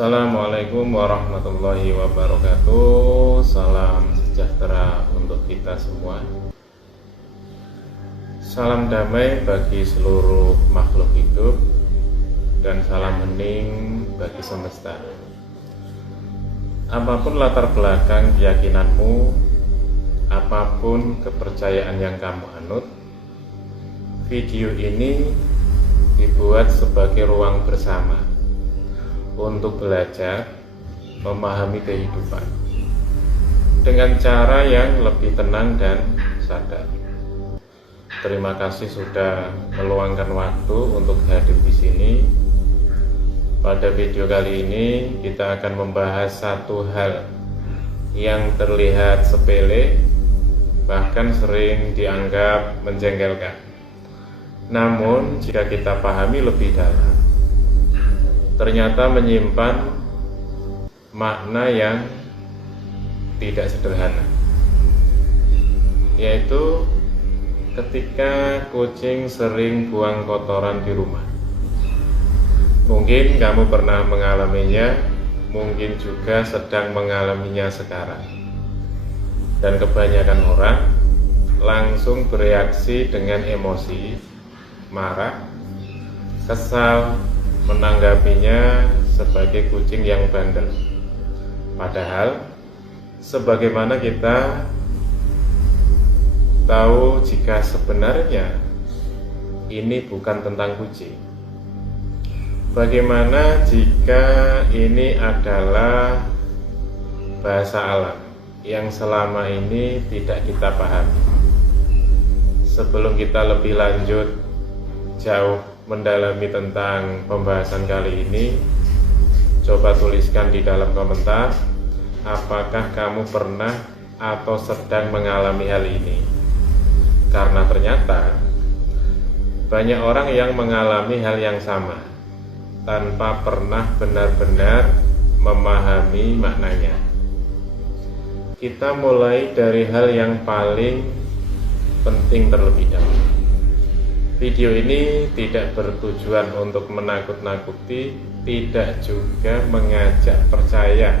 Assalamualaikum warahmatullahi wabarakatuh. Salam sejahtera untuk kita semua. Salam damai bagi seluruh makhluk hidup dan salam hening bagi semesta. Apapun latar belakang keyakinanmu, apapun kepercayaan yang kamu anut, video ini dibuat sebagai ruang bersama untuk belajar memahami kehidupan dengan cara yang lebih tenang dan sadar. Terima kasih sudah meluangkan waktu untuk hadir di sini. Pada video kali ini kita akan membahas satu hal yang terlihat sepele, bahkan sering dianggap menjengkelkan. Namun jika kita pahami lebih dalam, ternyata menyimpan makna yang tidak sederhana, yaitu ketika kucing sering buang kotoran di rumah. Mungkin kamu pernah mengalaminya, mungkin juga sedang mengalaminya sekarang. Dan kebanyakan orang langsung bereaksi dengan emosi, marah, kesal, menanggapinya sebagai kucing yang bandel. Padahal sebagaimana kita tahu jika sebenarnya ini bukan tentang kucing. Bagaimana jika ini adalah bahasa alam yang selama ini tidak kita pahami? Sebelum kita lebih lanjut jauh mendalami tentang pembahasan kali ini, coba tuliskan di dalam komentar apakah kamu pernah atau sedang mengalami hal ini. Karena ternyata banyak orang yang mengalami hal yang sama tanpa pernah benar-benar memahami maknanya. Kita mulai dari hal yang paling penting terlebih dahulu. Video ini tidak bertujuan untuk menakut-nakuti, tidak juga mengajak percaya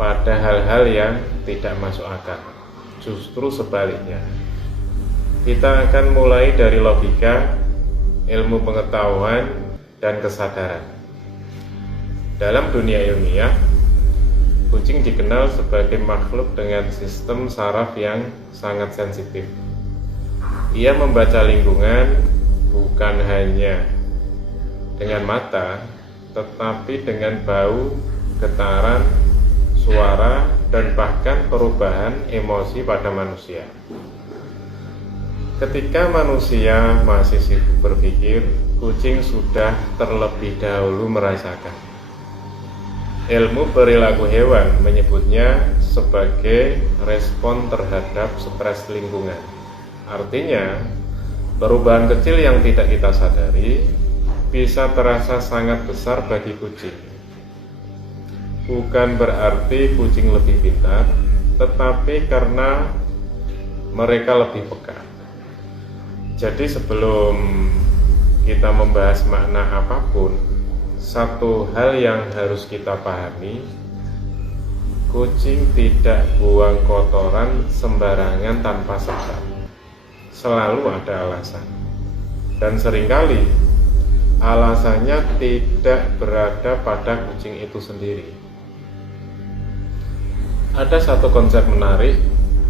pada hal-hal yang tidak masuk akal. Justru sebaliknya, kita akan mulai dari logika, ilmu pengetahuan, dan kesadaran. Dalam dunia ilmiah, kucing dikenal sebagai makhluk dengan sistem saraf yang sangat sensitif. Ia membaca lingkungan bukan hanya dengan mata, tetapi dengan bau, getaran, suara, dan bahkan perubahan emosi pada manusia. Ketika manusia masih sibuk berpikir, kucing sudah terlebih dahulu merasakan. Ilmu perilaku hewan menyebutnya sebagai respon terhadap stres lingkungan. Artinya, perubahan kecil yang tidak kita sadari bisa terasa sangat besar bagi kucing. Bukan berarti kucing lebih pintar, tetapi karena mereka lebih peka. Jadi sebelum kita membahas makna apapun, satu hal yang harus kita pahami, kucing tidak buang kotoran sembarangan tanpa sebab. Selalu ada alasan, dan seringkali alasannya tidak berada pada kucing itu sendiri. Ada satu konsep menarik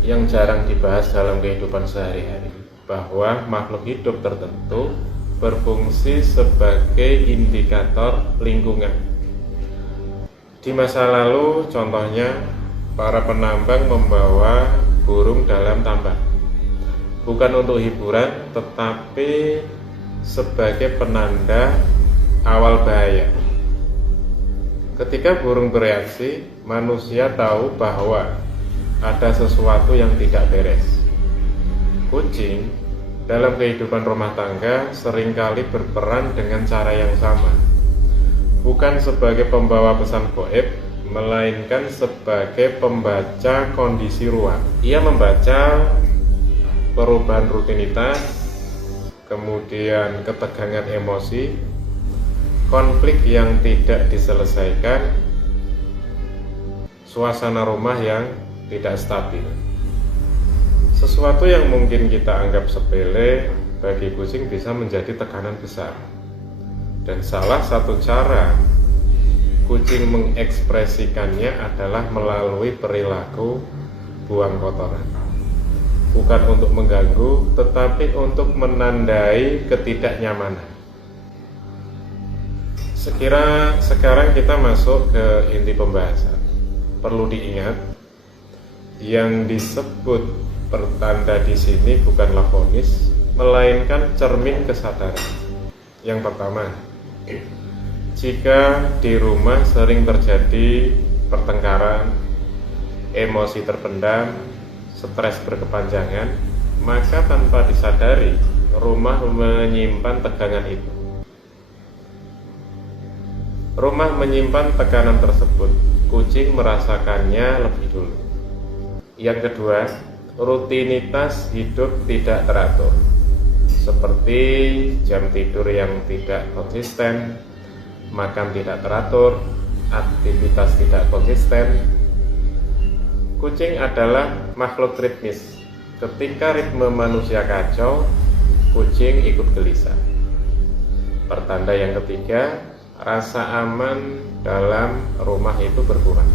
yang jarang dibahas dalam kehidupan sehari-hari, bahwa makhluk hidup tertentu berfungsi sebagai indikator lingkungan. Di masa lalu, contohnya, para penambang membawa burung dalam tambang, bukan untuk hiburan, tetapi sebagai penanda awal bahaya. Ketika burung bereaksi, manusia tahu bahwa ada sesuatu yang tidak beres. Kucing dalam kehidupan rumah tangga seringkali berperan dengan cara yang sama, bukan sebagai pembawa pesan gaib, melainkan sebagai pembaca kondisi ruang. Ia membaca perubahan rutinitas, kemudian ketegangan emosi, konflik yang tidak diselesaikan, suasana rumah yang tidak stabil. Sesuatu yang mungkin kita anggap sepele bagi kucing bisa menjadi tekanan besar. Dan salah satu cara kucing mengekspresikannya adalah melalui perilaku buang kotoran. Bukan untuk mengganggu, tetapi untuk menandai ketidaknyamanan. Sekarang kita masuk ke inti pembahasan. Perlu diingat, yang disebut pertanda di sini bukanlah vonis, melainkan cermin kesadaran. Yang pertama, jika di rumah sering terjadi pertengkaran, emosi terpendam, stres berkepanjangan, maka tanpa disadari rumah menyimpan tegangan itu. Rumah menyimpan tekanan tersebut, kucing merasakannya lebih dulu. Yang kedua, rutinitas hidup tidak teratur, seperti jam tidur yang tidak konsisten, makan tidak teratur, aktivitas tidak konsisten. Kucing adalah makhluk ritmis. Ketika ritme manusia kacau, kucing ikut gelisah. Pertanda yang ketiga, rasa aman dalam rumah itu berkurang.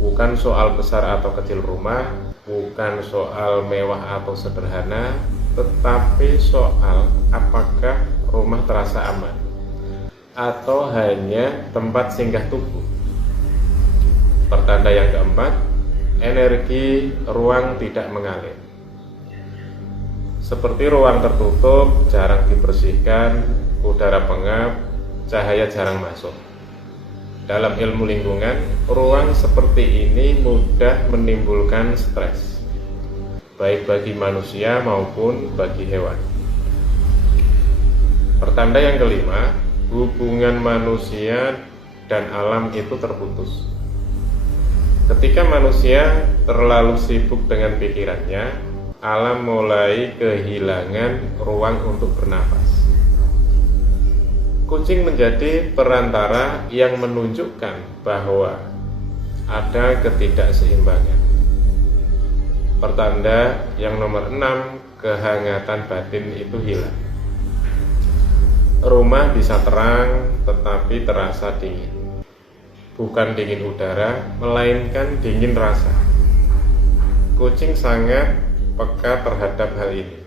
Bukan soal besar atau kecil rumah, bukan soal mewah atau sederhana, tetapi soal apakah rumah terasa aman atau hanya tempat singgah tubuh. Pertanda yang keempat, energi ruang tidak mengalir. Seperti ruang tertutup, jarang dibersihkan, udara pengap, cahaya jarang masuk. Dalam ilmu lingkungan, ruang seperti ini mudah menimbulkan stres, baik bagi manusia maupun bagi hewan. Pertanda yang kelima, hubungan manusia dan alam itu terputus. Ketika manusia terlalu sibuk dengan pikirannya, alam mulai kehilangan ruang untuk bernapas. Kucing menjadi perantara yang menunjukkan bahwa ada ketidakseimbangan. Pertanda yang nomor 6, kehangatan batin itu hilang. Rumah bisa terang tetapi terasa dingin. Bukan dingin udara, melainkan dingin rasa. Kucing sangat peka terhadap hal ini.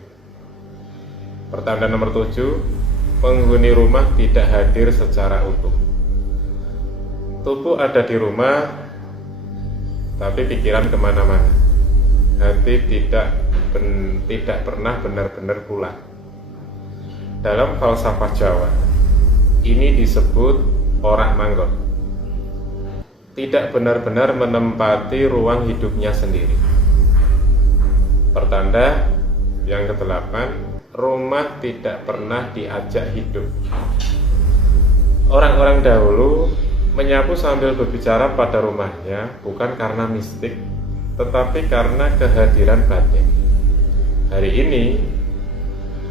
Pertanda nomor 7, penghuni rumah tidak hadir secara utuh. Tubuh ada di rumah, tapi pikiran kemana-mana. Hati tidak pernah benar-benar pulang. Dalam falsafah Jawa, ini disebut orak manggon. Tidak benar-benar menempati ruang hidupnya sendiri. Pertanda yang ke-8, rumah tidak pernah diajak hidup. Orang-orang dahulu menyapu sambil berbicara pada rumahnya bukan karena mistik, tetapi karena kehadiran batin. Hari ini,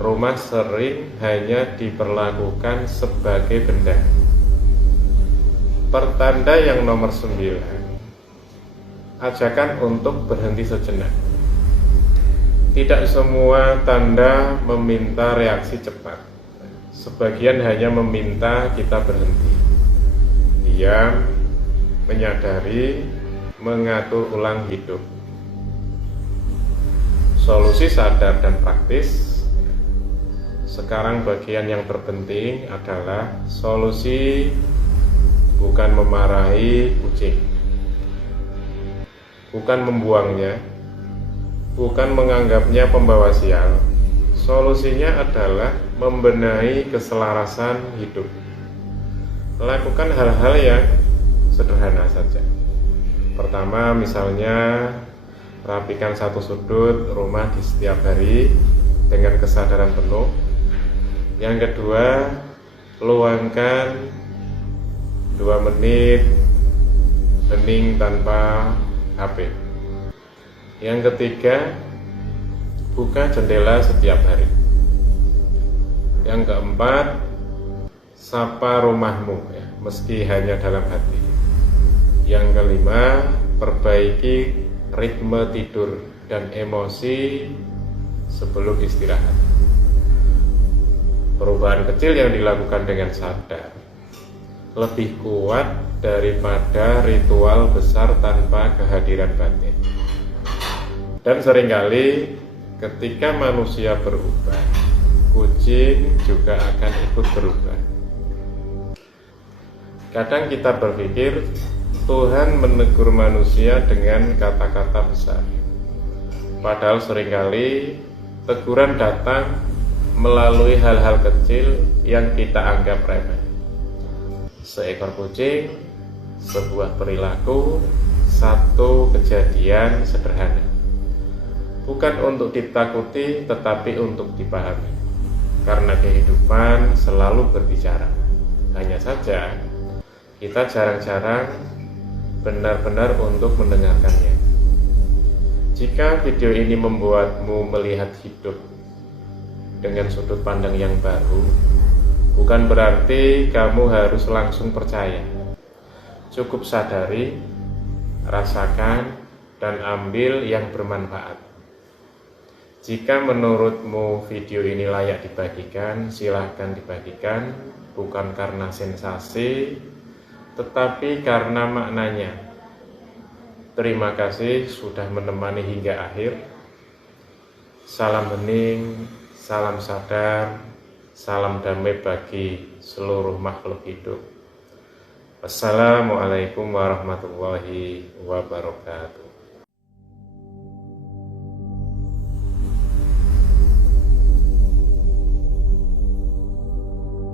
rumah sering hanya diperlakukan sebagai benda. Pertanda yang nomor 9, ajakan untuk berhenti sejenak. Tidak semua tanda meminta reaksi cepat. Sebagian hanya meminta kita berhenti, diam, menyadari, mengatur ulang hidup. Solusi sadar dan praktis. Sekarang bagian yang terpenting adalah solusi bukan memarahi kucing, bukan membuangnya, bukan menganggapnya pembawa sial. Solusinya adalah membenahi keselarasan hidup. Lakukan hal-hal yang sederhana saja. Pertama, misalnya rapikan satu sudut rumah di setiap hari dengan kesadaran penuh. Yang kedua, luangkan 2 menit hening tanpa HP. Yang ketiga, buka jendela setiap hari. Yang keempat, sapa rumahmu ya, meski hanya dalam hati. Yang kelima, perbaiki ritme tidur dan emosi sebelum istirahat. Perubahan kecil yang dilakukan dengan sadar lebih kuat daripada ritual besar tanpa kehadiran batin. Dan seringkali ketika manusia berubah, kucing juga akan ikut berubah. Kadang kita berpikir Tuhan menegur manusia dengan kata-kata besar. Padahal seringkali teguran datang melalui hal-hal kecil yang kita anggap remeh. Seekor kucing, sebuah perilaku, satu kejadian sederhana. Bukan untuk ditakuti, tetapi untuk dipahami. Karena kehidupan selalu berbicara. Hanya saja, kita jarang-jarang benar-benar untuk mendengarkannya. Jika video ini membuatmu melihat hidup dengan sudut pandang yang baru, bukan berarti kamu harus langsung percaya. Cukup sadari, rasakan, dan ambil yang bermanfaat. Jika menurutmu video ini layak dibagikan, silahkan dibagikan, bukan karena sensasi, tetapi karena maknanya. Terima kasih sudah menemani hingga akhir. Salam hening, salam sadar, salam damai bagi seluruh makhluk hidup. Wassalamualaikum warahmatullahi wabarakatuh.